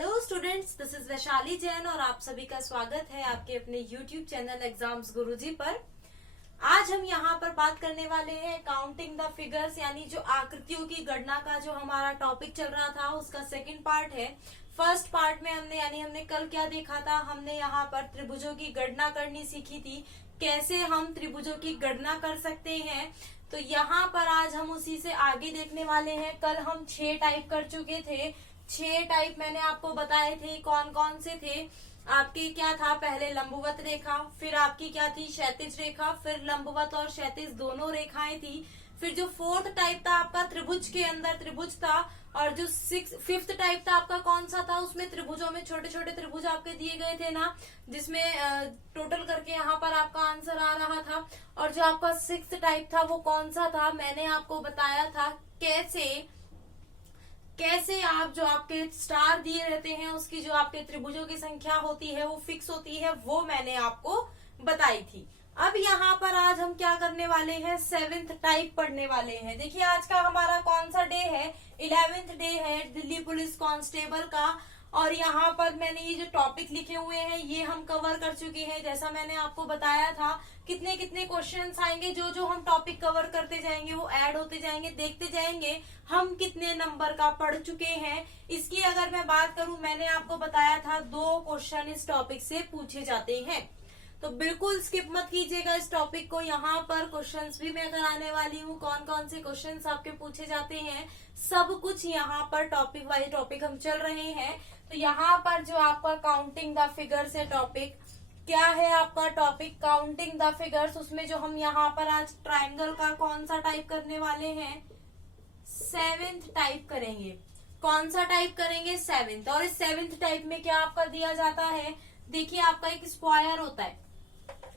Hello students, this is Vaishali Jain और आप सभी का स्वागत है आपके अपने यूट्यूब चैनल एग्जाम्स गुरुजी पर। आज हम यहाँ पर बात करने वाले हैं काउंटिंग द फिगर्स, यानी जो आकृतियों की गणना का जो हमारा टॉपिक चल रहा था उसका सेकंड पार्ट है। फर्स्ट पार्ट में हमने कल क्या देखा था, हमने यहाँ पर त्रिभुजों की गणना करनी सीखी थी, कैसे हम त्रिभुजों की गणना कर सकते हैं। तो यहाँ पर आज हम उसी से आगे देखने वाले हैं। कल हम 6 टाइप कर चुके थे। 6 टाइप मैंने आपको बताए थे, कौन कौन से थे। आपकी क्या था, पहले लंबवत रेखा, फिर आपकी क्या थी क्षैतिज रेखा, फिर लंबवत और क्षैतिज दोनों रेखाएं थी। फिर जो 4th टाइप था आपका त्रिभुज के अंदर त्रिभुज था, और जो 5th टाइप था आपका कौन सा था, उसमें त्रिभुजों में छोटे छोटे त्रिभुज आपके दिए गए थे ना, जिसमें टोटल करके यहाँ पर आपका आंसर आ रहा था। और जो आपका 6th टाइप था वो कौन सा था, मैंने आपको बताया था कैसे आप जो आपके स्टार दिए रहते हैं उसकी जो आपके त्रिभुजों की संख्या होती है वो फिक्स होती है, वो मैंने आपको बताई थी। अब यहाँ पर आज हम क्या करने वाले हैं, 7th टाइप पढ़ने वाले हैं। देखिए आज का हमारा कौन सा डे है, 11th डे है दिल्ली पुलिस कांस्टेबल का। और यहाँ पर मैंने ये जो टॉपिक लिखे हुए हैं ये हम कवर कर चुके हैं। जैसा मैंने आपको बताया था कितने कितने क्वेश्चंस आएंगे, जो जो हम टॉपिक कवर करते जाएंगे वो ऐड होते जाएंगे, देखते जाएंगे हम कितने नंबर का पढ़ चुके हैं। इसकी अगर मैं बात करूं, मैंने आपको बताया था 2 क्वेश्चन इस टॉपिक से पूछे जाते हैं, तो बिल्कुल स्किप मत कीजिएगा इस टॉपिक को। यहाँ पर क्वेश्चंस भी मैं कराने वाली हूँ, कौन कौन से क्वेश्चंस आपके पूछे जाते हैं सब कुछ यहाँ पर टॉपिक वाइज टॉपिक हम चल रहे हैं। तो यहाँ पर जो आपका काउंटिंग द फिगर्स है टॉपिक, क्या है आपका टॉपिक काउंटिंग द फिगर्स, उसमें जो हम यहाँ पर आज ट्राइंगल का कौन सा टाइप करने वाले हैं, 7th टाइप करेंगे। कौन सा टाइप करेंगे, 7th। और इस 7th टाइप में क्या आपका दिया जाता है, देखिए आपका एक स्क्वायर होता है,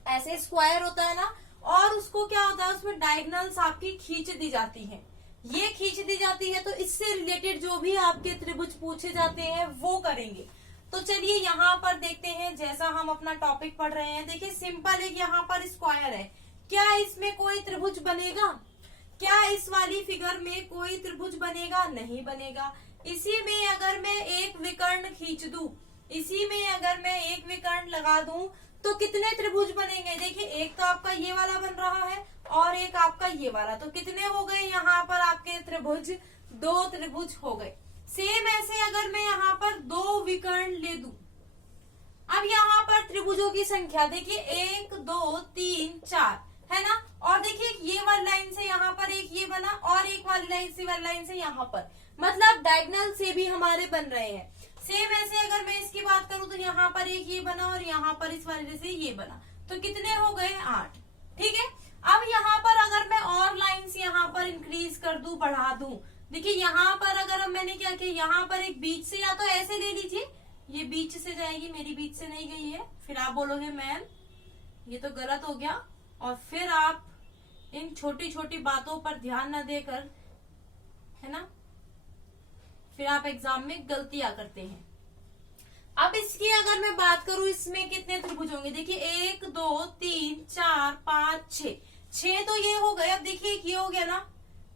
ऐसे स्क्वायर होता है ना, और उसको क्या होता है उसमें डायगोनल्स आपकी खींच दी जाती हैं, ये खींच दी जाती है। तो इससे रिलेटेड जो भी आपके त्रिभुज पूछे जाते हैं वो करेंगे। तो चलिए यहाँ पर देखते हैं, जैसा हम अपना टॉपिक पढ़ रहे हैं। देखिए सिंपल एक यहाँ पर स्क्वायर है, क्या इसमें कोई त्रिभुज बनेगा, क्या इस वाली फिगर में कोई त्रिभुज बनेगा, नहीं बनेगा। इसी में अगर मैं एक विकर्ण खींच दूं, इसी में अगर मैं एक विकर्ण लगा दूं तो कितने त्रिभुज बनेंगे। देखिए एक तो आपका ये वाला बन रहा है और एक आपका ये वाला, तो कितने हो गए यहाँ पर आपके त्रिभुज, 2 त्रिभुज हो गए। सेम ऐसे अगर मैं यहाँ पर 2 विकर्ण ले दूं, अब यहाँ पर त्रिभुजों की संख्या देखिए 1 2 3 4 है ना, और देखिए ये वाली लाइन से यहाँ पर एक ये बना और एक वाली लाइन से यहाँ पर, मतलब डायगोनल से भी हमारे बन रहे हैं। सेम ऐसे अगर मैं इसकी बात करूं तो यहाँ पर एक ये बना और यहाँ पर इस वाले से ये बना, तो कितने हो गए 8। ठीक है, अब यहाँ पर अगर मैं और लाइंस यहाँ पर इंक्रीज कर दूं, बढ़ा दूं, देखिए यहाँ पर अगर अब मैंने क्या किया, यहाँ पर एक बीच से, या तो ऐसे ले लीजिए, ये बीच से जाएगी, मेरी बीच से नहीं गई है, फिर आप बोलोगे मैम ये तो गलत हो गया, और फिर आप इन छोटी छोटी बातों पर ध्यान न देकर, है ना, फिर आप एग्जाम में गलतियां करते हैं। अब इसकी अगर मैं बात करूं, इसमें कितने त्रिभुज होंगे, देखिए 1 2 3 4 5 6 तो ये हो गए। अब देखिए एक ये हो गया ना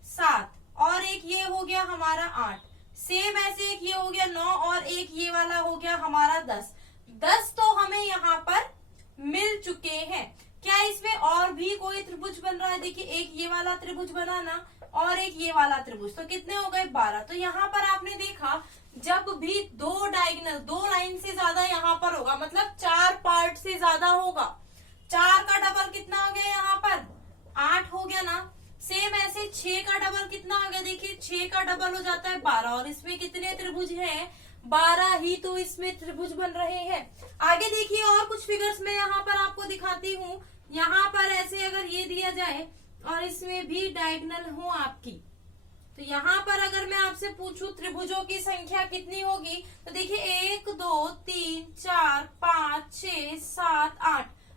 7, और एक ये हो गया हमारा 8, सेम ऐसे एक ये हो गया 9, और एक ये वाला हो गया हमारा 10 तो हमें यहाँ पर मिल चुके हैं। क्या इसमें और भी कोई त्रिभुज बन रहा है, देखिए एक ये वाला त्रिभुज बना ना, और एक ये वाला त्रिभुज, तो कितने हो गए 12। तो यहाँ पर आपने देखा जब भी 2 डायगोनल 2 लाइन से ज्यादा यहाँ पर होगा, मतलब 4 पार्ट से ज्यादा होगा, 4 का डबल कितना हो गया यहाँ पर 8 हो गया ना। सेम ऐसे 6 का डबल कितना हो गया, देखिए 6 का डबल हो जाता है 12, और इसमें कितने त्रिभुज हैं 12 ही, तो इसमें त्रिभुज बन रहे हैं। आगे देखिए और कुछ फिगर्स में यहाँ पर आपको दिखाती हूँ। यहाँ पर ऐसे अगर ये दिया जाए और इसमें भी डायगोनल हो आपकी, तो यहाँ पर अगर मैं आपसे पूछूं त्रिभुजों की संख्या कितनी होगी, तो देखिए 1 2 3 4 5 6 7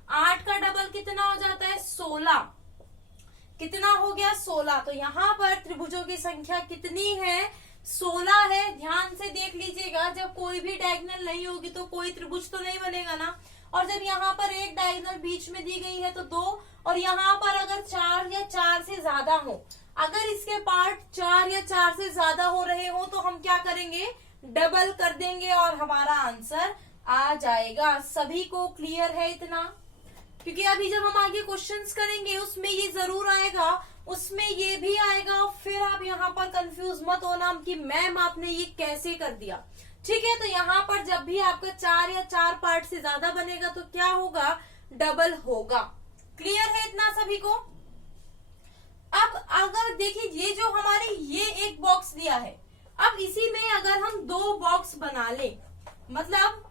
8 का डबल कितना हो जाता है 16, कितना हो गया 16। तो यहाँ पर त्रिभुजों की संख्या कितनी है 16 है। ध्यान से देख लीजिएगा, जब कोई भी डायगोनल नहीं होगी तो कोई त्रिभुज तो नहीं बनेगा ना, और जब यहाँ पर एक डायगोनल बीच में दी गई है तो 2, और यहाँ पर अगर 4 या 4 से ज्यादा हो, अगर इसके पार्ट 4 या 4 से ज्यादा हो रहे हो तो हम क्या करेंगे, डबल कर देंगे और हमारा आंसर आ जाएगा। सभी को क्लियर है इतना? क्योंकि अभी जब हम आगे क्वेश्चंस करेंगे उसमें ये जरूर आएगा, उसमें ये भी आएगा, फिर आप यहाँ पर कंफ्यूज मत होना कि मैम आपने ये कैसे कर दिया। ठीक है, तो यहाँ पर जब भी आपका 4 या 4 पार्ट से ज्यादा बनेगा तो क्या होगा, डबल होगा। क्लियर है इतना सभी को? अब अगर देखिए ये जो हमारे ये एक बॉक्स दिया है, अब इसी में अगर हम 2 बॉक्स बना ले, मतलब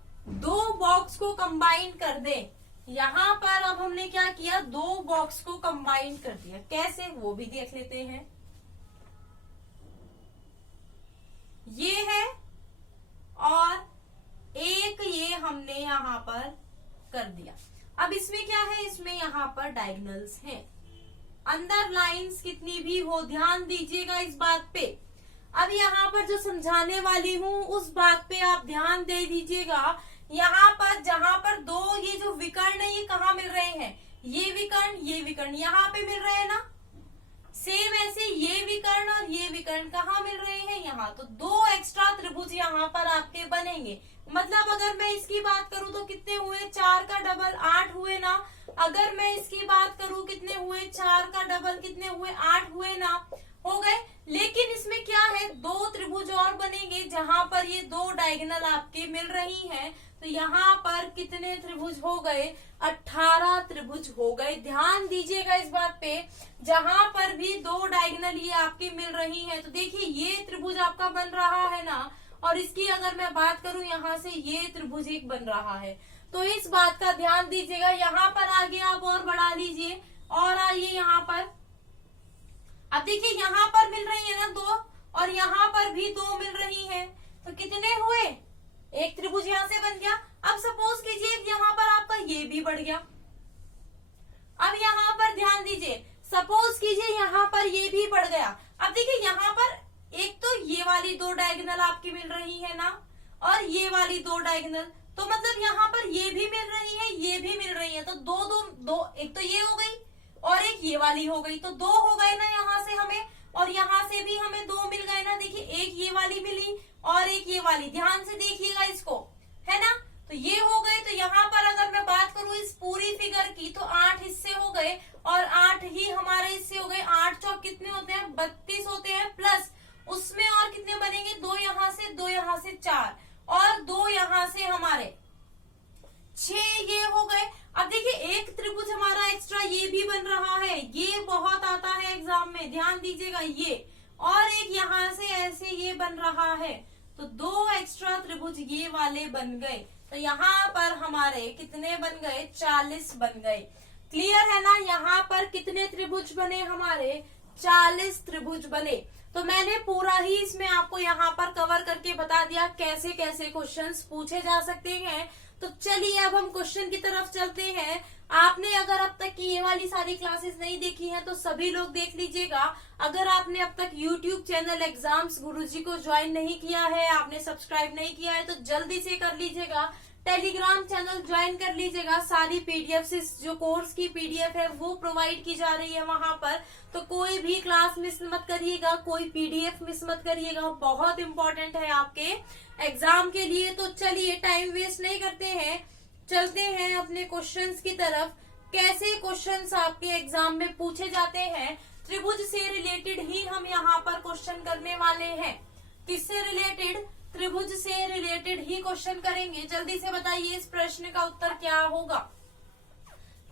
2 बॉक्स को कंबाइन कर दे, यहाँ पर अब हमने क्या किया, 2 बॉक्स को कंबाइन कर दिया। कैसे, वो भी देख लेते हैं। ये है और एक ये हमने यहाँ पर कर दिया। अब इसमें क्या है, इसमें यहाँ पर डायगोनल्स हैं, अंदर लाइंस कितनी भी हो, ध्यान दीजिएगा इस बात पे। अब यहाँ पर जो समझाने वाली हूँ उस बात पे आप ध्यान दे दीजिएगा। यहाँ पर जहां पर 2 ये जो विकर्ण है ये कहाँ मिल रहे हैं, ये विकर्ण यहाँ पे मिल रहे हैं ना। सेम ऐसे ये विकर्ण और ये विकर्ण कहाँ मिल रहे हैं, यहाँ। तो 2 एक्स्ट्रा त्रिभुज यहाँ पर आपके बनेंगे। मतलब अगर मैं इसकी बात करूं तो कितने हुए, 4 का डबल 8 हुए ना। अगर मैं इसकी बात करूं कितने हुए, 4 का डबल कितने हुए, 8 हुए ना, हो गए। लेकिन इसमें क्या है, 2 त्रिभुज और बनेंगे जहां पर ये 2 डायगोनल आपके मिल रही हैं। तो यहाँ पर कितने त्रिभुज हो गए, 18 त्रिभुज हो गए। ध्यान दीजिएगा इस बात पे, जहां पर भी 2 डायगोनल ये आपकी मिल रही हैं। तो देखिए ये त्रिभुज आपका बन रहा है ना, और इसकी अगर मैं बात करूं यहाँ से ये त्रिभुज एक बन रहा है। तो इस बात का ध्यान दीजिएगा। यहाँ पर आगे आप और बढ़ा लीजिए और आइए यहाँ पर। अब देखिए यहाँ पर मिल रही है ना 2, और यहाँ पर भी 2 मिल रही हैं। तो कितने हुए, एक त्रिभुज यहाँ से बन गया। अब सपोज कीजिए यहाँ पर आपका ये भी बढ़ गया। अब यहाँ पर ध्यान दीजिए, सपोज कीजिए यहाँ पर ये भी बढ़ गया। अब देखिए यहाँ पर एक तो ये वाली 2 डायगोनल आपकी मिल रही है ना, और ये वाली 2 डायगोनल, तो मतलब यहाँ पर ये भी मिल रही है, ये भी मिल रही है। तो 2 एक तो ये हो गई और एक ये वाली हो गई, तो 2 हो गए ना यहाँ से हमें, और यहाँ से भी हमें 2 मिल गए ना। देखिए एक ये वाली मिली और एक ये वाली, ध्यान से देखिएगा इसको, है ना। तो ये हो गए। तो यहाँ पर अगर मैं बात करूं इस पूरी फिगर की तो 8 हिस्से हो गए, और 8 ही हमारे हिस्से हो गए। 8 चौक कितने होते हैं, 32 होते हैं, प्लस उसमें और कितने बनेंगे, 2 यहाँ से, 2 यहाँ से 4, और 2 यहाँ से हमारे 6 ये हो गए। अब देखिए एक त्रिभुज हमारा एक्स्ट्रा ये भी बन रहा है, ये बहुत आता है एग्जाम में, ध्यान दीजिएगा ये, और एक यहाँ से ऐसे ये बन रहा है। तो 2 एक्स्ट्रा त्रिभुज ये वाले बन गए। तो यहाँ पर हमारे कितने बन गए, 40 बन गए। क्लियर है ना, यहाँ पर कितने त्रिभुज बने हमारे, 40 त्रिभुज बने। तो मैंने पूरा ही इसमें आपको यहाँ पर कवर करके बता दिया कैसे कैसे क्वेश्चंस पूछे जा सकते हैं। तो चलिए अब हम क्वेश्चन की तरफ चलते हैं। आपने अगर अब तक की ये वाली सारी क्लासेस नहीं देखी हैं तो सभी लोग देख लीजिएगा। अगर आपने अब तक YouTube चैनल एग्जाम्स गुरुजी को ज्वाइन नहीं किया है, आपने सब्सक्राइब नहीं किया है, तो जल्दी से कर लीजिएगा। टेलीग्राम चैनल ज्वाइन कर लीजिएगा। सारी पीडीएफ, जो कोर्स की पीडीएफ है वो प्रोवाइड की जा रही है वहां पर। तो कोई भी क्लास मिस मत करिएगा, कोई पीडीएफ मिस मत करिएगा, बहुत इंपॉर्टेंट है आपके एग्जाम के लिए। तो चलिए टाइम वेस्ट नहीं करते हैं, चलते हैं अपने क्वेश्चंस की तरफ। कैसे क्वेश्चंस आपके एग्जाम में पूछे जाते हैं, त्रिभुज से रिलेटेड ही हम यहाँ पर क्वेश्चन करने वाले हैं। किससे रिलेटेड, त्रिभुज से रिलेटेड ही क्वेश्चन करेंगे। जल्दी से बताइए इस प्रश्न का उत्तर क्या होगा।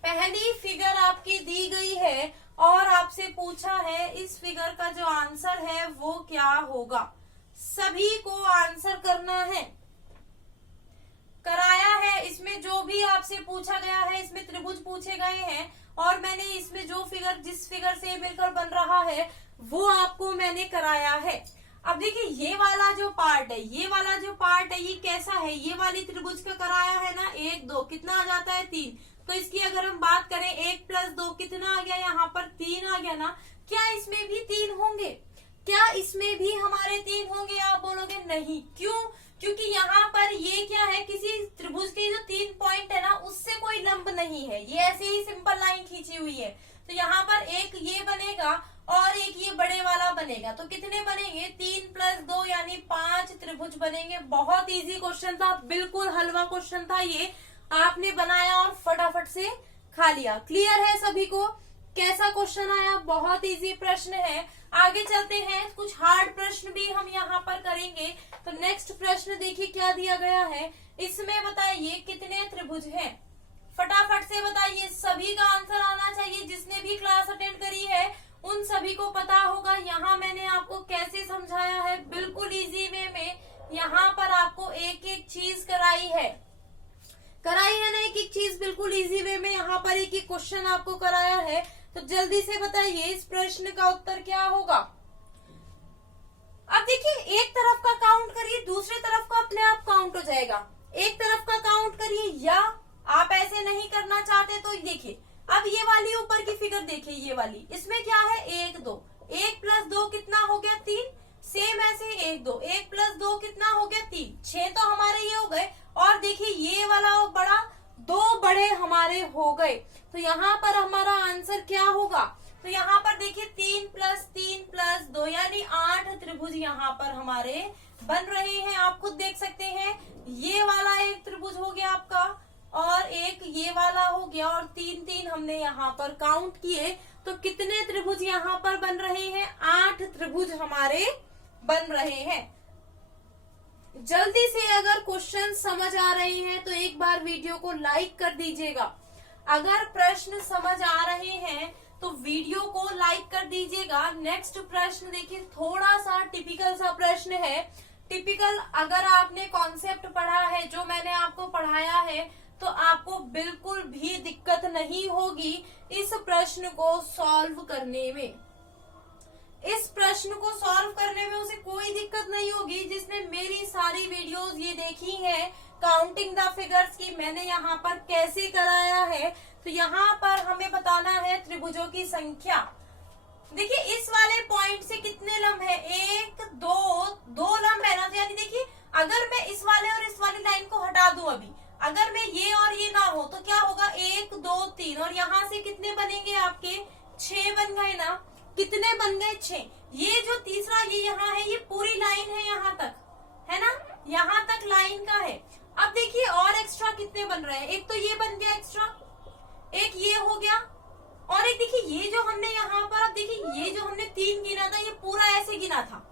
पहली फिगर आपकी दी गई है और आपसे पूछा है इस फिगर का जो आंसर है वो क्या होगा। सभी को आंसर करना है, कराया है। इसमें जो भी आपसे पूछा गया है, इसमें त्रिभुज पूछे गए हैं, और मैंने इसमें जो फिगर, जिस फिगर से मिलकर बन रहा है वो आपको मैंने कराया है। अब देखिए ये वाला जो पार्ट है, ये वाला जो पार्ट है ये कैसा है, ये वाली त्रिभुज का कराया है ना, 1 2 कितना आ जाता है 3। तो इसकी अगर हम बात करें 1 + 2 कितना आ गया, यहाँ पर 3 आ गया ना। क्या इसमें भी 3 होंगे, क्या इसमें भी हमारे 3 होंगे, आप बोलोगे नहीं। क्यों, क्योंकि यहाँ पर ये क्या है, किसी त्रिभुज के जो 3 पॉइंट है ना उससे कोई लंब नहीं है, ये ऐसे ही सिंपल लाइन खींची हुई है। तो यहाँ पर एक ये बनेगा और एक ये बड़े वाला बनेगा। तो कितने बनेंगे, 3 + 2 यानी 5 त्रिभुज बनेंगे। बहुत इजी क्वेश्चन था, बिल्कुल हलवा क्वेश्चन था ये, आपने बनाया और फटाफट से खा लिया। क्लियर है सभी को कैसा क्वेश्चन आया? बहुत इजी प्रश्न है। आगे चलते हैं, कुछ हार्ड प्रश्न भी हम यहाँ पर करेंगे। तो नेक्स्ट प्रश्न देखिए क्या दिया गया है, इसमें बताइए कितने त्रिभुज हैं। फटाफट से बताइए, सभी का आंसर आना चाहिए। जिसने भी क्लास अटेंड करी है उन सभी को पता होगा यहाँ मैंने आपको कैसे समझाया है, बिल्कुल इजी वे में। यहाँ पर आपको एक एक चीज कराई है ना, एक एक चीज बिल्कुल इजी वे में। यहाँ पर एक एक क्वेश्चन आपको कराया है। तो जल्दी से बताइए इस प्रश्न का उत्तर क्या होगा। अब देखिए, एक तरफ का काउंट करिए, दूसरे तरफ का अपने आप काउंट हो जाएगा। एक तरफ का काउंट करिए, या आप ऐसे नहीं करना चाहते तो देखिए, अब ये वाली ऊपर की फिगर देखिए, ये वाली, इसमें क्या है, 1 2, 1 + 2 कितना हो गया, 3। सेम ऐसे 1 2, 1 + 2 कितना हो गया, 3। 6 तो हमारे ये हो गए। और देखिए ये वाला बड़ा, 2 बड़े हमारे हो गए। तो यहाँ पर हमारा आंसर क्या होगा, तो यहाँ पर देखिए 3 + 3 + 2 यानी 8 त्रिभुज यहाँ पर हमारे बन रहे हैं। आप खुद देख सकते हैं, ये वाला एक त्रिभुज हो गया आपका, और एक ये वाला हो गया, और 3 3 हमने यहाँ पर काउंट किए। तो कितने त्रिभुज यहाँ पर बन रहे हैं, 8 त्रिभुज हमारे बन रहे हैं। जल्दी से अगर क्वेश्चन समझ आ रहे हैं तो एक बार वीडियो को लाइक कर दीजिएगा। अगर प्रश्न समझ आ रहे हैं तो वीडियो को लाइक कर दीजिएगा। नेक्स्ट प्रश्न देखिए, थोड़ा सा टिपिकल सा प्रश्न है। टिपिकल, अगर आपने कॉन्सेप्ट पढ़ा है जो मैंने आपको पढ़ाया है तो आपको बिल्कुल भी दिक्कत नहीं होगी इस प्रश्न को सॉल्व करने में। इस प्रश्न को सॉल्व करने में उसे कोई दिक्कत नहीं होगी जिसने मेरी सारी वीडियोस ये देखी है, काउंटिंग द फिगर्स की मैंने यहाँ पर कैसे कराया है। तो यहाँ पर हमें बताना है त्रिभुजों की संख्या। देखिए इस वाले पॉइंट से कितने लंब है, 1 2 लंब है ना। तो यानी देखिए, अगर मैं इस वाले और इस वाली लाइन को हटा दूं, अभी अगर मैं ये और ये ना हो तो क्या होगा, 1 2 3, और यहाँ से कितने बनेंगे आपके, 6 बन गए ना। कितने बन गए, 6। ये जो तीसरा ये यहाँ है, ये पूरी लाइन है यहाँ तक, है ना, यहाँ तक लाइन का है। अब देखिए और एक्स्ट्रा कितने बन रहे हैं, एक तो ये बन गया एक्स्ट्रा, एक ये हो गया, और एक देखिए ये जो हमने यहाँ पर, अब देखिए ये जो हमने 3 गिना था, ये पूरा ऐसे गिना था।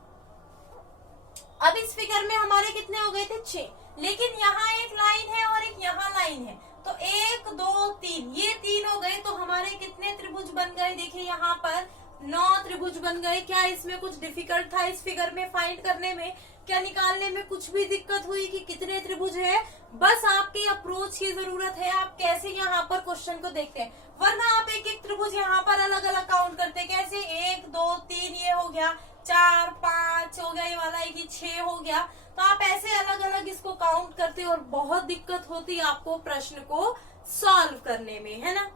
अब इस फिगर में हमारे कितने हो गए थे, 6। लेकिन यहाँ एक लाइन है और एक यहाँ लाइन है, तो 1 2 3, ये 3 हो गए। तो हमारे कितने त्रिभुज बन गए, देखिए यहाँ पर 9 त्रिभुज बन गए। क्या इसमें कुछ डिफिकल्ट था इस फिगर में फाइंड करने में, क्या निकालने में कुछ भी दिक्कत हुई कि कितने त्रिभुज है? बस आपकी अप्रोच की जरूरत है, आप कैसे यहाँ पर क्वेश्चन को देखते हैं। वरना आप एक एक त्रिभुज यहाँ पर अलग अलग काउंट करते हैं, कैसे 1 2 3 ये हो गया, 4 5 हो गया, ये वाला एक ही 6 हो गया। तो आप ऐसे अलग अलग इसको काउंट करते और बहुत दिक्कत होती आपको प्रश्न को सॉल्व करने में, है ना।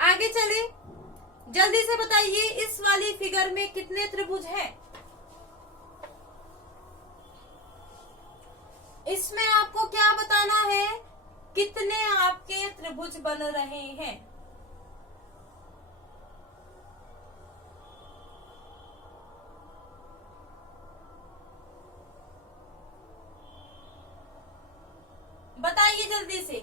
आगे चले, जल्दी से बताइए इस वाली फिगर में कितने त्रिभुज हैं। इसमें आपको क्या बताना है, कितने आपके त्रिभुज बन रहे हैं। बताइए जल्दी से,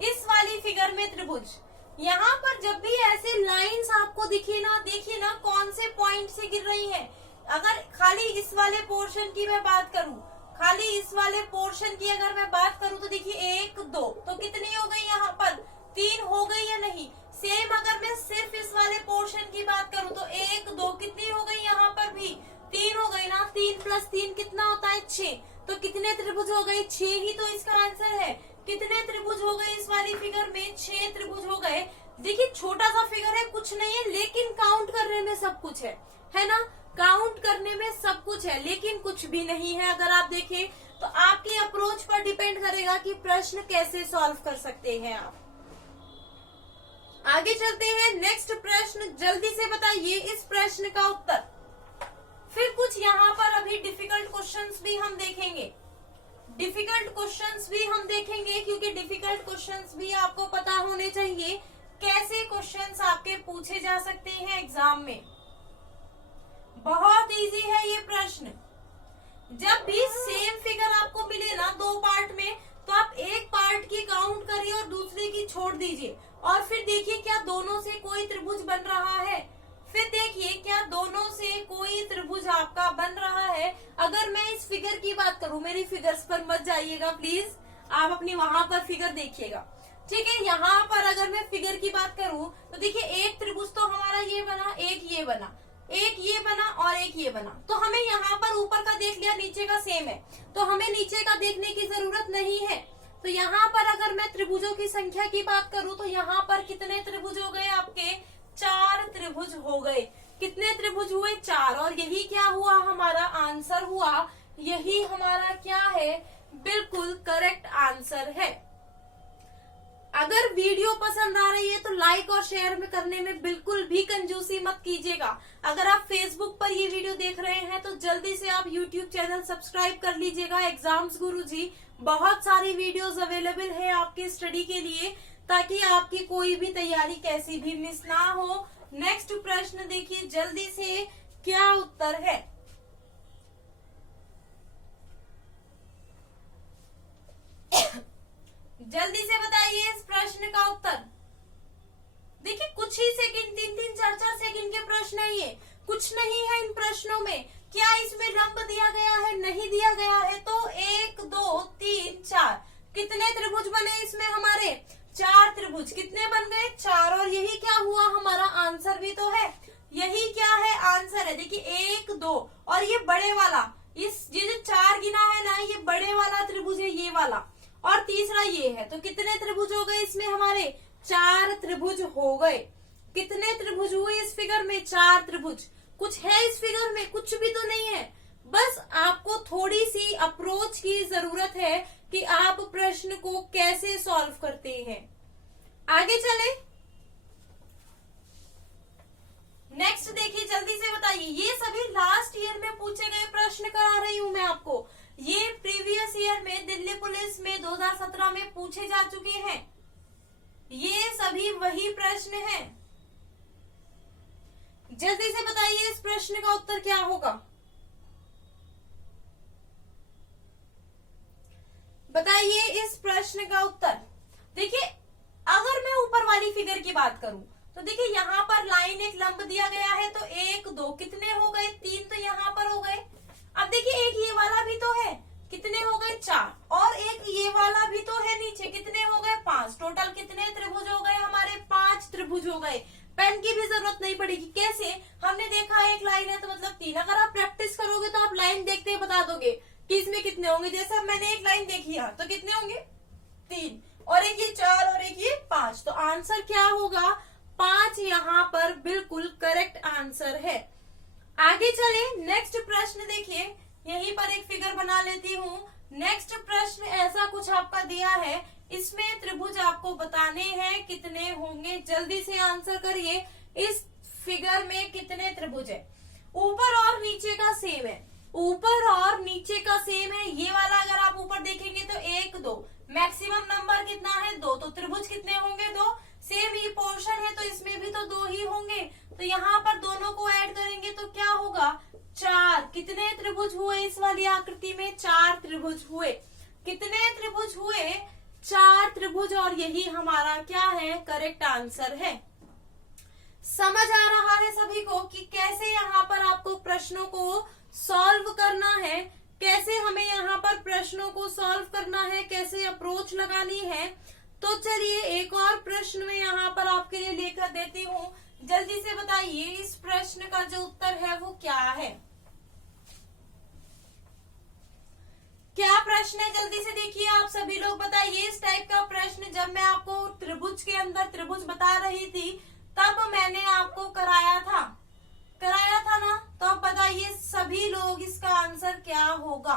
इस वाली फिगर में त्रिभुज, यहाँ पर जब भी ऐसे लाइंस आपको दिखे ना, देखिए ना कौन से पॉइंट से गिर रही है। अगर खाली इस वाले पोर्शन की मैं बात करूं, खाली इस वाले पोर्शन की अगर मैं बात करूं तो देखिए 1 2, तो कितनी हो गई यहाँ पर, 3 हो गई या नहीं। सेम अगर मैं सिर्फ इस वाले पोर्शन की बात करूं तो 1 2 कितनी हो गई, यहाँ पर भी 3 हो गई ना। 3 + 3 कितना होता है, 6। तो कितने त्रिभुज हो गए, 6 ही तो इसका आंसर है। कितने त्रिभुज हो गए इस वाली फिगर में, 6 त्रिभुज हो गए। देखिए छोटा सा फिगर है, कुछ नहीं है, लेकिन काउंट करने में सब कुछ है ना। काउंट करने में सब कुछ है लेकिन कुछ भी नहीं है। अगर आप देखें तो आपकी अप्रोच पर डिपेंड करेगा कि प्रश्न कैसे सॉल्व कर सकते हैं आप। आगे चलते हैं, नेक्स्ट प्रश्न जल्दी से बताइए इस प्रश्न का उत्तर। फिर कुछ यहाँ पर अभी डिफिकल्ट क्वेश्चंस भी हम देखेंगे, डिफिकल्ट क्वेश्चंस भी हम देखेंगे, क्योंकि डिफिकल्ट क्वेश्चंस भी आपको पता होने चाहिए कैसे क्वेश्चंस आपके पूछे जा सकते हैं एग्जाम में। बहुत इजी है ये प्रश्न। जब भी सेम फिगर आपको मिले ना दो पार्ट में, तो आप एक पार्ट की काउंट करिए और दूसरे की छोड़ दीजिए, और फिर देखिए क्या दोनों से कोई त्रिभुज बन रहा है। फिर देखिए क्या दोनों से कोई त्रिभुज आपका बन रहा है। अगर मैं इस फिगर की बात करूं, मेरी फिगर्स पर मत जाइएगा प्लीज, आप अपनी वहां पर फिगर देखिएगा, ठीक है। यहाँ पर अगर मैं फिगर की बात करूं तो देखिए एक त्रिभुज तो हमारा ये बना, एक ये बना, एक ये बना और एक ये बना। तो हमें यहाँ पर ऊपर का देख लिया, नीचे का सेम है, तो हमें नीचे का देखने की जरूरत नहीं है। तो यहाँ पर अगर मैं त्रिभुजों की संख्या की बात करूं तो यहाँ पर कितने त्रिभुज हो गए आपके, 4 त्रिभुज हो गए। कितने त्रिभुज हुए, 4। और यही क्या हुआ, हमारा आंसर हुआ। यही हमारा क्या है, बिल्कुल करेक्ट आंसर है। अगर वीडियो पसंद आ रही है तो लाइक और शेयर में करने में बिल्कुल भी कंजूसी मत कीजिएगा। अगर आप फेसबुक पर ये वीडियो देख रहे हैं तो जल्दी से आप यूट्यूब चैनल सब्सक्राइब कर लीजिएगा। एग्जाम्स गुरुजी बहुत सारी वीडियोस अवेलेबल है आपकी स्टडी के लिए, ताकि आपकी कोई भी तैयारी कैसी भी मिस ना हो। नेक्स्ट प्रश्न देखिए जल्दी से, क्या उत्तर है। जल्दी से बताइए इस प्रश्न का उत्तर। देखिए कुछ ही सेकंड, 3-3, 4-4 सेकंड के प्रश्न है ये, कुछ नहीं है इन प्रश्नों में। क्या इसमें लंब दिया गया है, नहीं दिया गया है। तो 1 2 3 4 कितने त्रिभुज बने इसमें हमारे, 4 त्रिभुज। कितने बन गए, 4। और यही क्या हुआ, हमारा आंसर भी तो है। यही क्या है, आंसर है। देखिए 1 2 और ये बड़े वाला, ये जो 4 गिना है ना, ये बड़े वाला त्रिभुज है, ये वाला, और तीसरा ये है। तो कितने त्रिभुज हो गए इसमें हमारे, 4 त्रिभुज हो गए। कितने त्रिभुज हुए इस फिगर में, 4 त्रिभुज। कुछ है इस फिगर में, कुछ भी तो नहीं है। बस आपको थोड़ी सी अप्रोच की जरूरत है कि आप प्रश्न को कैसे सॉल्व करते हैं। आगे चले, नेक्स्ट देखिए जल्दी से बताइए। ये सभी लास्ट ईयर में पूछे गए प्रश्न करा रही हूं मैं आपको। ये प्रीवियस ईयर में दिल्ली पुलिस में 2017 में पूछे जा चुके हैं। ये सभी वही प्रश्न हैं। जल्दी से बताइए इस प्रश्न का उत्तर क्या होगा। बताइए इस प्रश्न का उत्तर। देखिए अगर मैं ऊपर वाली फिगर की बात करूं तो देखिए यहाँ पर लाइन एक लंब दिया गया है, तो 1 2 कितने हो गए, 3 तो यहाँ पर हो गए। अब देखिए एक ये वाला भी तो है, कितने हो गए, 4। और एक ये वाला भी तो है नीचे, कितने हो गए, 5। टोटल कितने त्रिभुज हो गए हमारे, 5 त्रिभुज हो गए। पेन की भी जरूरत नहीं पड़ेगी। कैसे, हमने देखा एक लाइन है तो मतलब 3। अगर आप प्रैक्टिस करोगे तो आप लाइन देखते ही बता दोगे कि इसमें कितने होंगे। जैसे अब मैंने एक लाइन देखी है तो कितने होंगे, 3, और एक ये 4 और एक ये 5। तो आंसर क्या होगा, 5 यहाँ पर बिल्कुल करेक्ट आंसर है। आगे चले, नेक्स्ट प्रश्न देखिए। यहीं पर एक फिगर बना लेती हूँ। नेक्स्ट प्रश्न ऐसा कुछ आपका दिया है, इसमें त्रिभुज आपको बताने हैं कितने होंगे। जल्दी से आंसर करिए, इस फिगर में कितने त्रिभुज है। ऊपर और नीचे का सेम है, ऊपर और नीचे का सेम है। ये वाला अगर आप ऊपर देखेंगे तो 1 2, मैक्सिमम नंबर कितना है, 2। तो त्रिभुज कितने होंगे, 2। सेम ही पोर्शन है तो इसमें भी तो 2 ही होंगे। तो यहाँ पर दोनों को ऐड करेंगे तो क्या होगा, 4। कितने त्रिभुज हुए इस वाली आकृति में, 4 त्रिभुज हुए। कितने त्रिभुज हुए, 4 त्रिभुज। और यही हमारा क्या है, करेक्ट आंसर है। समझ आ रहा है सभी को कि कैसे यहाँ पर आपको प्रश्नों को सॉल्व करना है, कैसे हमें यहाँ पर प्रश्नों को सॉल्व करना है, कैसे अप्रोच लगानी है। तो चलिए एक और प्रश्न में यहाँ पर आपके लिए लेकर देती हूँ। जल्दी से बताइए इस प्रश्न का जो उत्तर है वो क्या है। क्या प्रश्न है, जल्दी से देखिए आप सभी लोग बताइए। इस टाइप का प्रश्न जब मैं आपको त्रिभुज के अंदर त्रिभुज बता रही थी तब मैंने आपको कराया था ना। तो अब बताइए सभी लोग इसका आंसर क्या होगा।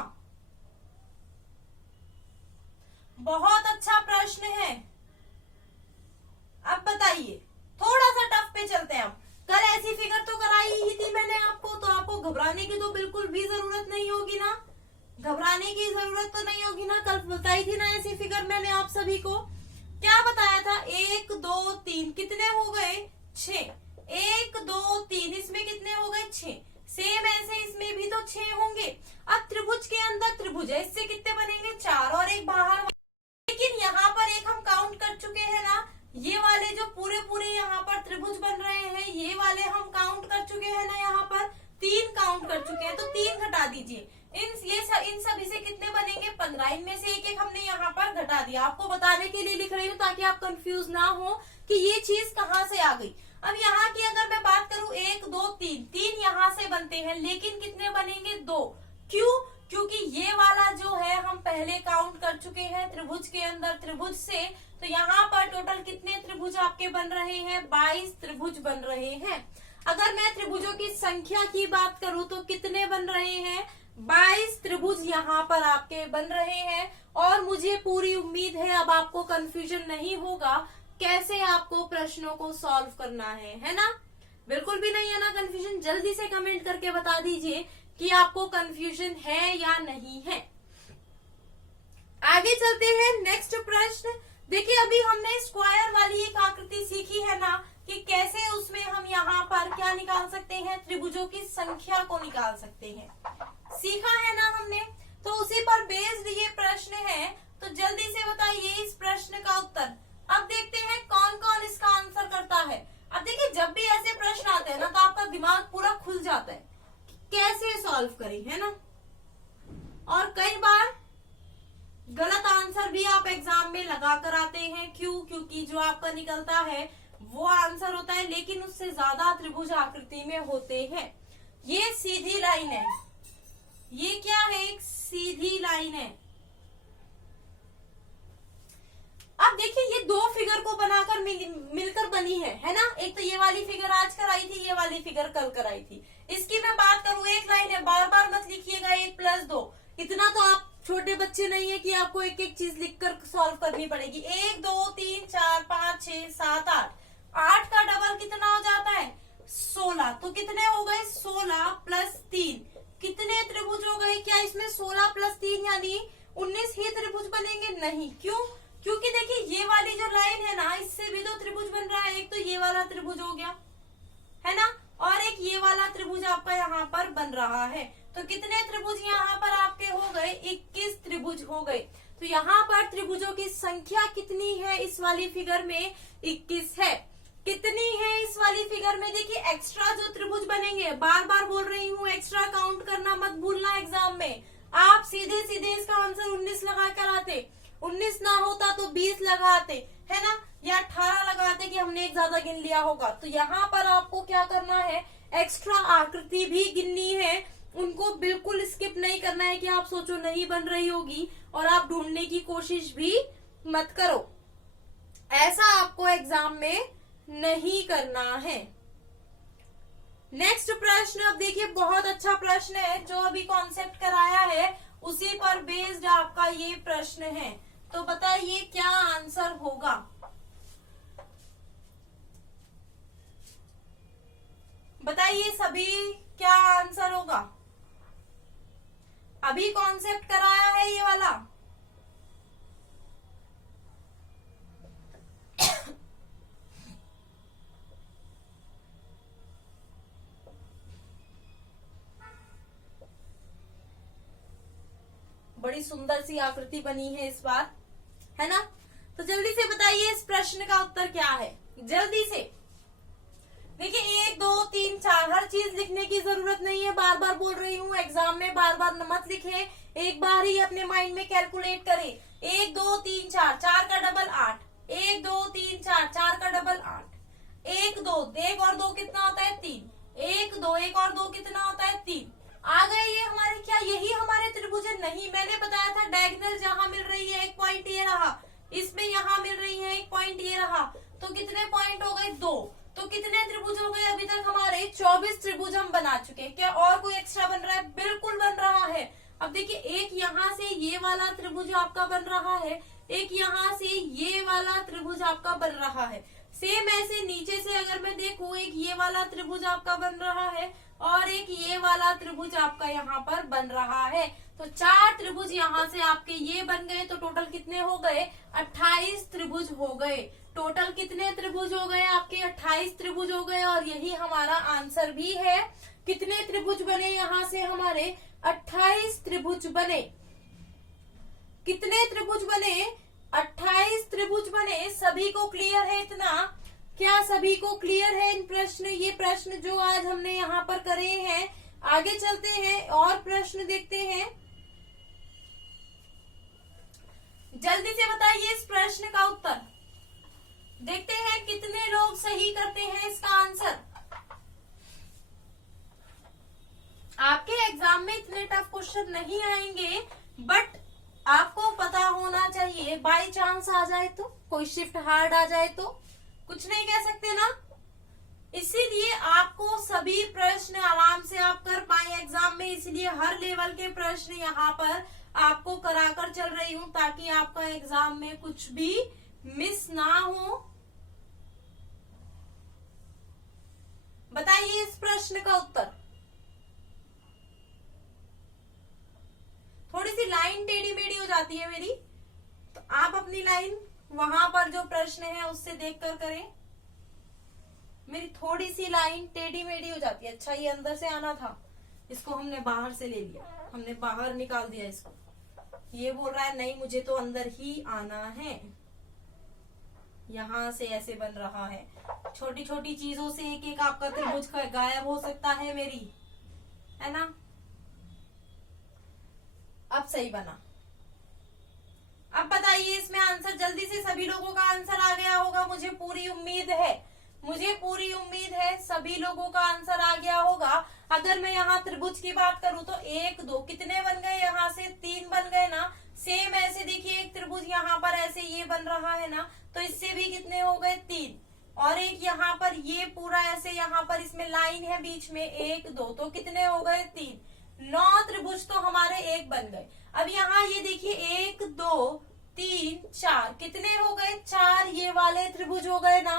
बहुत अच्छा प्रश्न है। अब बताइए, थोड़ा सा टफ पे चलते हैं हम। कल ऐसी फिगर तो कराई ही थी मैंने आपको, तो आपको घबराने की तो बिल्कुल भी जरूरत नहीं होगी ना, घबराने की जरूरत तो नहीं होगी ना। कल बताई थी ना ऐसी फिगर मैंने आप सभी को। क्या बताया था, 1 2 3 कितने हो गए, 6। 1 2 3 इसमें कितने हो गए, 6। सेम ऐसे इसमें भी तो 6 होंगे। अब त्रिभुज के अंदर त्रिभुज है, इससे कितने बनेंगे 4 और एक बाहर। लेकिन यहाँ पर एक हम काउंट कर चुके हैं ना, ये वाले जो पूरे पूरे यहाँ पर त्रिभुज बन रहे हैं, ये वाले हम काउंट कर चुके हैं ना, यहाँ पर 3 काउंट कर चुके हैं, तो 3 घटा दीजिए। इन सभी से कितने बनेंगे 15। इनमें से एक एक हमने यहाँ पर घटा दिया। आपको बताने के लिए लिख रही हूँ ताकि आप कंफ्यूज ना हो कि ये चीज कहाँ से आ गई। अब यहाँ की अगर मैं बात करूँ 1 2 3, 3 यहाँ से बनते हैं, लेकिन कितने बनेंगे 2। क्यों? क्योंकि ये वाला जो है हम पहले काउंट कर चुके हैं त्रिभुज के अंदर त्रिभुज से। तो यहाँ पर टोटल कितने त्रिभुज आपके बन रहे हैं 22 त्रिभुज बन रहे हैं। अगर मैं त्रिभुजों की संख्या की बात करूं तो कितने बन रहे हैं 22 त्रिभुज यहाँ पर आपके बन रहे हैं। और मुझे पूरी उम्मीद है अब आपको कंफ्यूजन नहीं होगा कैसे आपको प्रश्नों को सॉल्व करना है ना? बिल्कुल भी नहीं है ना कंफ्यूजन? जल्दी से कमेंट करके बता दीजिए कि आपको कंफ्यूजन है या नहीं है। आगे चलते हैं नेक्स्ट प्रश्न। देखिए अभी हमने स्क्वायर वाली एक आकृति सीखी है ना कि कैसे उसमें हम यहाँ पर क्या निकाल सकते हैं, त्रिभुजों की संख्या को निकाल सकते हैं। सीखा है ना हमने, तो उसी पर बेस्ड ये प्रश्न है। तो जल्दी से बताइए इस प्रश्न का उत्तर। अब देखते हैं कौन कौन इसका आंसर करता है। अब देखिए जब भी ऐसे प्रश्न आते हैं ना तो आपका दिमाग पूरा खुल जाता है कैसे सॉल्व करें, है ना? और कई बार गलत आंसर भी आप एग्जाम में लगा कर आते हैं। क्यों? क्योंकि जो आपका निकलता है वो आंसर होता है, लेकिन उससे ज्यादा त्रिभुज आकृति में होते हैं। ये सीधी लाइन है, ये क्या है? एक सीधी लाइन है। अब देखिए ये दो फिगर को बनाकर मिलकर बनी है ना? एक तो ये वाली फिगर आज कराई थी, ये वाली फिगर कल कराई थी। इसकी मैं बात करूं एक लाइन है, बार बार मत लिखिएगा 1 + 2। इतना तो आप छोटे बच्चे नहीं है कि आपको एक एक चीज लिखकर सॉल्व करनी पड़ेगी। 1 2 3 4 5 6 7 8, 8 का डबल कितना हो जाता है 16। तो कितने हो गए 16 + 3, कितने त्रिभुज हो गए? क्या इसमें 16 + 3 यानी 19 ही त्रिभुज बनेंगे? नहीं। क्यों? क्योंकि देखिए ये वाली जो लाइन है ना, इससे भी 2 त्रिभुज बन रहा है। एक तो ये वाला त्रिभुज हो गया है ना, और एक ये वाला त्रिभुज आपका यहाँ पर बन रहा है। तो कितने त्रिभुज यहाँ पर आपके हो गए 21 त्रिभुज हो गए। तो यहाँ पर त्रिभुजों की संख्या कितनी है इस वाली फिगर में? 21 है। कितनी है इस वाली फिगर में? देखिए एक्स्ट्रा जो त्रिभुज बनेंगे, बार बार बोल रही हूँ एक्स्ट्रा काउंट करना मत भूलना एग्जाम में। आप सीधे सीधे इसका आंसर 19 लगा कर आते, 19 ना होता तो 20 लगाते, है ना, या 18 लगाते कि हमने एक ज्यादा गिन लिया होगा। तो यहाँ पर आपको क्या करना है, एक्स्ट्रा आकृति भी गिननी है, उनको बिल्कुल स्किप नहीं करना है कि आप सोचो नहीं बन रही होगी और आप ढूंढने की कोशिश भी मत करो। ऐसा आपको एग्जाम में नहीं करना है। नेक्स्ट प्रश्न अब देखिए बहुत अच्छा प्रश्न है, जो अभी कॉन्सेप्ट कराया है उसी पर बेस्ड आपका ये प्रश्न है। तो बताइए क्या आंसर होगा? बताइए सभी क्या आंसर होगा? अभी कॉन्सेप्ट कराया है ये वाला। बड़ी सुंदर सी आकृति बनी है इस बार, है ना? तो जल्दी से बताइए इस प्रश्न का उत्तर क्या है, जल्दी से। देखिए 1 2 3 4 हर चीज लिखने की जरूरत नहीं है, बार बार बोल रही हूँ एग्जाम में बार बार मत लिखें, एक बार ही अपने माइंड में कैलकुलेट करें। 1 2 3 4, 4 का डबल 8, 1 2 3 4, 4 का डबल 8, 1 2, 1 और 2 कितना होता है 3, 1 2, 1 और 2 कितना होता है 3। आ गए ये हमारे, क्या यही हमारे त्रिभुज है? नहीं, मैंने बताया था डायगोनल जहां मिल रही है 1 पॉइंट ये रहा, इसमें यहाँ मिल रही है 1 पॉइंट ये रहा, तो कितने पॉइंट हो गए 2। तो कितने त्रिभुज हो गए अभी तक हमारे? 24 त्रिभुज हम बना चुके हैं। क्या और कोई एक्स्ट्रा बन रहा है? बिल्कुल बन रहा है। अब देखिए एक यहाँ से ये वाला त्रिभुज आपका बन रहा है, एक यहाँ से ये वाला त्रिभुज आपका बन रहा है। सेम ऐसे नीचे से अगर मैं देखूं, एक ये वाला त्रिभुज आपका बन रहा है और एक ये वाला त्रिभुज आपका यहाँ पर बन रहा है। तो 4 त्रिभुज यहाँ से आपके ये बन गए, तो टोटल कितने हो गए? 28 त्रिभुज हो गए। टोटल कितने त्रिभुज हो गए आपके? 28 त्रिभुज हो गए, और यही हमारा आंसर भी है। कितने त्रिभुज बने यहाँ से हमारे? 28 त्रिभुज बने। कितने त्रिभुज बने? 28 त्रिभुज बने। सभी को क्लियर है इतना? क्या सभी को क्लियर है ये प्रश्न जो आज हमने यहाँ पर करे हैं? आगे चलते हैं और प्रश्न देखते हैं। जल्दी से बताइए इस प्रश्न का उत्तर। देखते हैं कितने लोग सही करते हैं इसका आंसर। आपके एग्जाम में इतने टफ क्वेश्चन नहीं आएंगे, बट आपको पता होना चाहिए। बाय चांस आ जाए तो, कोई शिफ्ट हार्ड आ जाए तो कुछ नहीं कह सकते ना। इसीलिए आपको सभी प्रश्न आराम से आप कर पाए एग्जाम में, इसलिए हर लेवल के प्रश्न यहाँ पर आपको कराकर चल रही हूँ, ताकि आपका एग्जाम में कुछ भी मिस ना हो। बताइए इस प्रश्न का उत्तर। थोड़ी सी लाइन टेढ़ी मेढ़ी हो जाती है मेरी, तो आप अपनी लाइन वहां पर जो प्रश्न है उससे देखकर करें। मेरी थोड़ी सी लाइन टेढ़ी मेढ़ी हो जाती है। अच्छा, ये अंदर से आना था, इसको हमने बाहर से ले लिया, हमने बाहर निकाल दिया इसको। ये बोल रहा है नहीं मुझे तो अंदर ही आना है। यहाँ से ऐसे बन रहा है। छोटी छोटी चीजों से एक एक आपका त्रिभुज गायब हो सकता है मेरी, है ना। अब सही बना। अब बताइए इसमें आंसर। जल्दी से सभी लोगों का आंसर आ गया होगा, मुझे पूरी उम्मीद है सभी लोगों का आंसर आ गया होगा। अगर मैं यहाँ त्रिभुज की बात करूँ तो 1 2 कितने बन गए? यहाँ से 3 बन गए ना। सेम ऐसे देखिए एक त्रिभुज यहाँ पर ऐसे ये बन रहा है ना, तो इससे भी कितने हो गए? 3। और एक यहाँ पर ये पूरा ऐसे यहाँ पर इसमें लाइन है बीच में 1 2, तो कितने हो गए? 3। 9 त्रिभुज तो हमारे एक बन गए। अब यहाँ ये देखिए 1 2 3 4 कितने हो गए? 4 ये वाले त्रिभुज हो गए ना।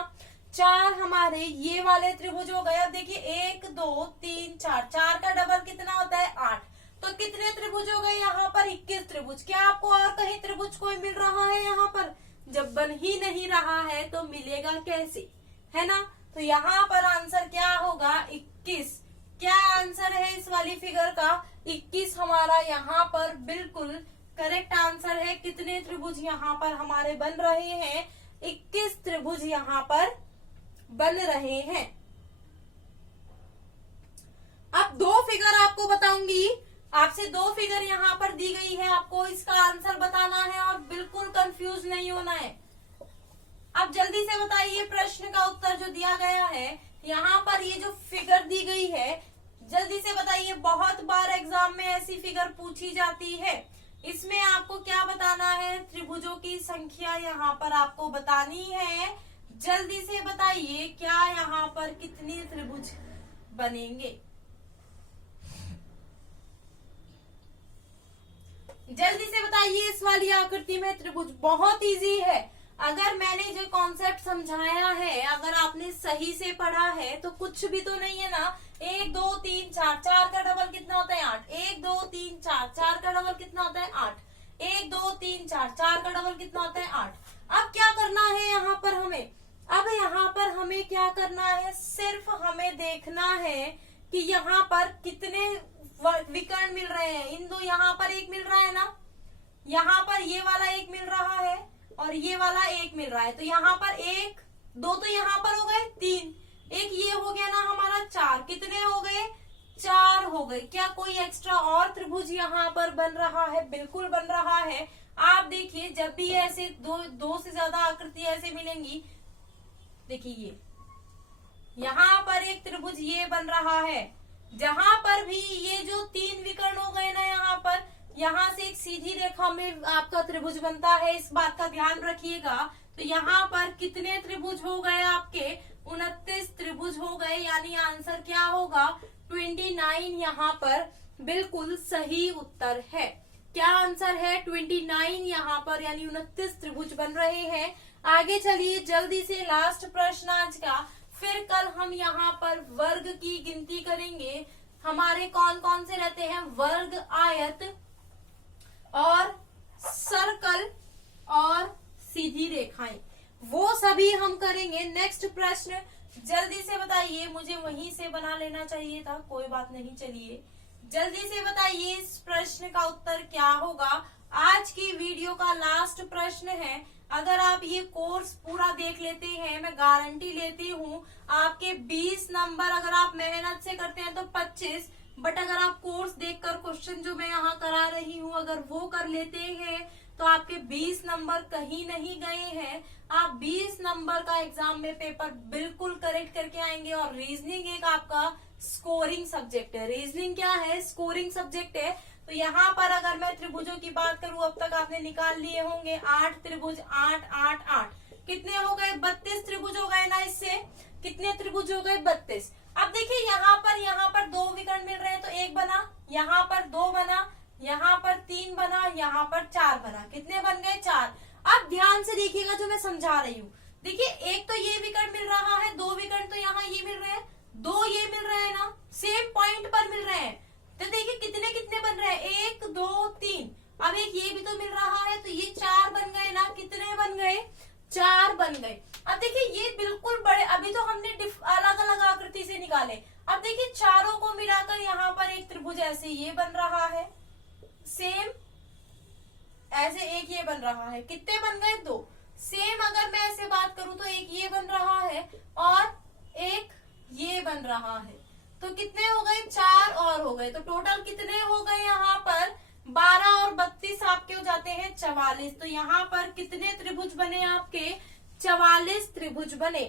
4 हमारे ये वाले त्रिभुज हो गए। अब देखिए 1 2 3 4, 4 का डबल कितना होता है? 8। तो कितने त्रिभुज हो गए यहाँ पर? 21 त्रिभुज। क्या आपको और कहीं त्रिभुज कोई मिल रहा है यहाँ पर? जब बन ही नहीं रहा है तो मिलेगा कैसे, है ना। तो यहाँ पर आंसर क्या होगा? 21। क्या आंसर है इस वाली फिगर का? 21 हमारा यहाँ पर बिल्कुल करेक्ट आंसर है। कितने त्रिभुज यहाँ पर हमारे बन रहे हैं? 21 त्रिभुज यहाँ पर बन रहे हैं। अब 2 फिगर आपको बताऊंगी, आपसे 2 फिगर यहाँ पर दी गई है, आपको इसका आंसर बताना है और बिल्कुल कंफ्यूज नहीं होना है। अब जल्दी से बताइए प्रश्न का उत्तर जो दिया गया है। यहाँ पर ये जो फिगर दी गई है, जल्दी से बताइए। बहुत बार एग्जाम में ऐसी फिगर पूछी जाती है। इसमें आपको क्या बताना है? त्रिभुजों की संख्या यहाँ पर आपको बतानी है। जल्दी से बताइए क्या यहाँ पर कितने त्रिभुज बनेंगे? जल्दी से बताइए इस वाली आकृति में त्रिभुज। बहुत इजी है। अगर मैंने जो कॉन्सेप्ट समझाया है, अगर आपने सही से पढ़ा है तो कुछ भी तो नहीं है ना। 1 2 3 4, 4 का डबल कितना होता है? 8। 1 2 3 4, 4 का डबल कितना होता है? 8। 1 2 3 4, 4 का डबल कितना होता है? 8। अब क्या करना है यहाँ पर हमें? अब यहाँ पर हमें क्या करना है? सिर्फ हमें देखना है कि यहाँ पर कितने विकर्ण मिल रहे हैं। इन दो यहाँ पर एक मिल रहा है ना, यहाँ पर ये वाला एक मिल रहा है और ये वाला एक मिल रहा है। तो यहाँ पर 1 2 तो यहाँ पर हो गए 3, एक ये हो गया ना हमारा 4। कितने हो गए? 4 हो गए। क्या कोई एक्स्ट्रा और त्रिभुज यहाँ पर बन रहा है? बिल्कुल बन रहा है। आप देखिए जब भी ऐसे दो से ज्यादा आकृति ऐसे मिलेंगी, देखिए ये यहाँ पर एक त्रिभुज ये बन रहा है। जहां पर भी ये जो 3 विकर्ण हो गए ना, यहाँ से एक सीधी रेखा में आपका त्रिभुज बनता है। इस बात का ध्यान रखिएगा। तो यहाँ पर कितने त्रिभुज हो गए आपके? 29 त्रिभुज हो गए। यानी आंसर क्या होगा? 29 यहाँ पर बिल्कुल सही उत्तर है। क्या आंसर है? 29 यहाँ पर, यानी 29 त्रिभुज बन रहे हैं। आगे चलिए जल्दी से, लास्ट प्रश्न आज का। फिर कल हम यहाँ पर वर्ग की गिनती करेंगे। हमारे कौन कौन से रहते हैं? वर्ग, आयत और सर्कल और सीधी रेखाएं, वो सभी हम करेंगे। नेक्स्ट प्रश्न जल्दी से बताइए, मुझे वहीं से बना लेना चाहिए था, कोई बात नहीं, चलिए जल्दी से बताइए इस प्रश्न का उत्तर क्या होगा। आज की वीडियो का लास्ट प्रश्न है। अगर आप ये कोर्स पूरा देख लेते हैं, मैं गारंटी लेती हूँ आपके 20 नंबर, अगर आप मेहनत से करते हैं तो 25, बट अगर आप कोर्स देखकर क्वेश्चन जो मैं यहाँ करा रही हूँ अगर वो कर लेते हैं तो आपके 20 नंबर कहीं नहीं गए हैं। आप 20 नंबर का एग्जाम में पेपर बिल्कुल करेक्ट करके आएंगे। और रीजनिंग एक आपका स्कोरिंग सब्जेक्ट है। रीजनिंग क्या है? स्कोरिंग सब्जेक्ट है। तो यहाँ पर अगर मैं त्रिभुजों की बात करूं, अब तक आपने निकाल लिए होंगे 8 त्रिभुज, 8 8 8, कितने हो गए? 32 त्रिभुज हो गए ना। इससे कितने त्रिभुज हो गए? 32। अब देखिए यहाँ पर 2 विकर्ण मिल रहे हैं तो 1 बना, यहाँ पर 2 बना, यहाँ पर 3 बना, यहाँ पर 4 बना। कितने बन गए? 4। अब ध्यान से देखिएगा जो मैं समझा रही हूँ। देखिए एक तो ये विकर्ण मिल रहा है, 2 विकर्ण तो यहाँ ये मिल रहे हैं, 2 ये मिल रहे हैं ना, सेम पॉइंट पर मिल रहे हैं। तो देखिए कितने कितने बन रहे हैं? 1 2 3। अब एक ये भी तो मिल रहा है तो ये 4 बन गए ना। कितने बन गए? 4 बन गए। अब देखिए ये बिल्कुल बड़े, अभी तो हमने अलग अलग आकृति से निकाले। अब देखिए चारों को मिलाकर यहाँ पर एक त्रिभुज ऐसे ये बन रहा है, सेम ऐसे एक ये बन रहा है। कितने बन गए? 2। सेम अगर मैं ऐसे बात करूं तो एक ये बन रहा है और एक ये बन रहा है। तो कितने हो गए? 4 और हो गए। तो टोटल कितने हो गए? यहाँ पर 12 और 32 आपके हो जाते हैं 44। तो यहाँ पर कितने त्रिभुज बने आपके? 44 त्रिभुज बने।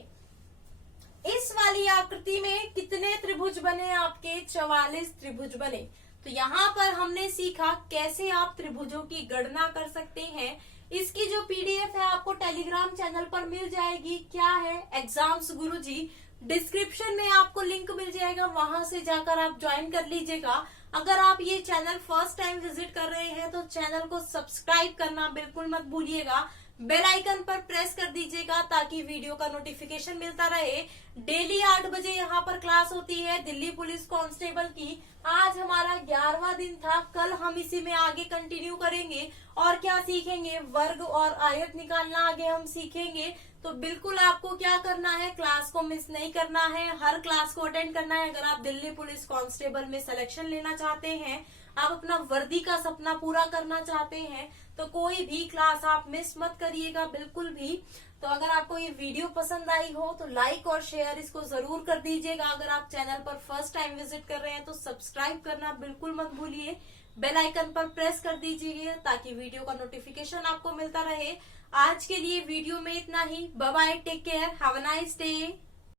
इस वाली आकृति में कितने त्रिभुज बने आपके? 44 त्रिभुज बने। तो यहाँ पर हमने सीखा कैसे आप त्रिभुजों की गणना कर सकते हैं। इसकी जो पीडीएफ है आपको टेलीग्राम चैनल पर मिल जाएगी। क्या है? एग्जाम्स गुरुजी। डिस्क्रिप्शन में आपको लिंक मिल जाएगा, वहां से जाकर आप ज्वाइन कर लीजिएगा। अगर आप ये चैनल फर्स्ट टाइम विजिट कर रहे हैं तो चैनल को सब्सक्राइब करना बिल्कुल मत भूलिएगा। बेल आइकन पर प्रेस कर दीजिएगा ताकि वीडियो का नोटिफिकेशन मिलता रहे। डेली 8 बजे यहाँ पर क्लास होती है दिल्ली पुलिस कांस्टेबल की। आज हमारा 11वां दिन था, कल हम इसी में आगे कंटिन्यू करेंगे। और क्या सीखेंगे? वर्ग और आयत निकालना आगे हम सीखेंगे। तो बिल्कुल आपको क्या करना है? क्लास को मिस नहीं करना है, हर क्लास को अटेंड करना है। अगर आप दिल्ली पुलिस कांस्टेबल में सिलेक्शन लेना चाहते हैं, आप अपना वर्दी का सपना पूरा करना चाहते हैं, तो कोई भी क्लास आप मिस मत करिएगा बिल्कुल भी। तो अगर आपको ये वीडियो पसंद आई हो तो लाइक और शेयर इसको जरूर कर दीजिएगा। अगर आप चैनल पर फर्स्ट टाइम विजिट कर रहे हैं तो सब्सक्राइब करना बिल्कुल मत भूलिए। बेल आइकन पर प्रेस कर दीजिए ताकि वीडियो का नोटिफिकेशन आपको मिलता रहे। आज के लिए वीडियो में इतना ही। Bye bye, take care, have a nice day.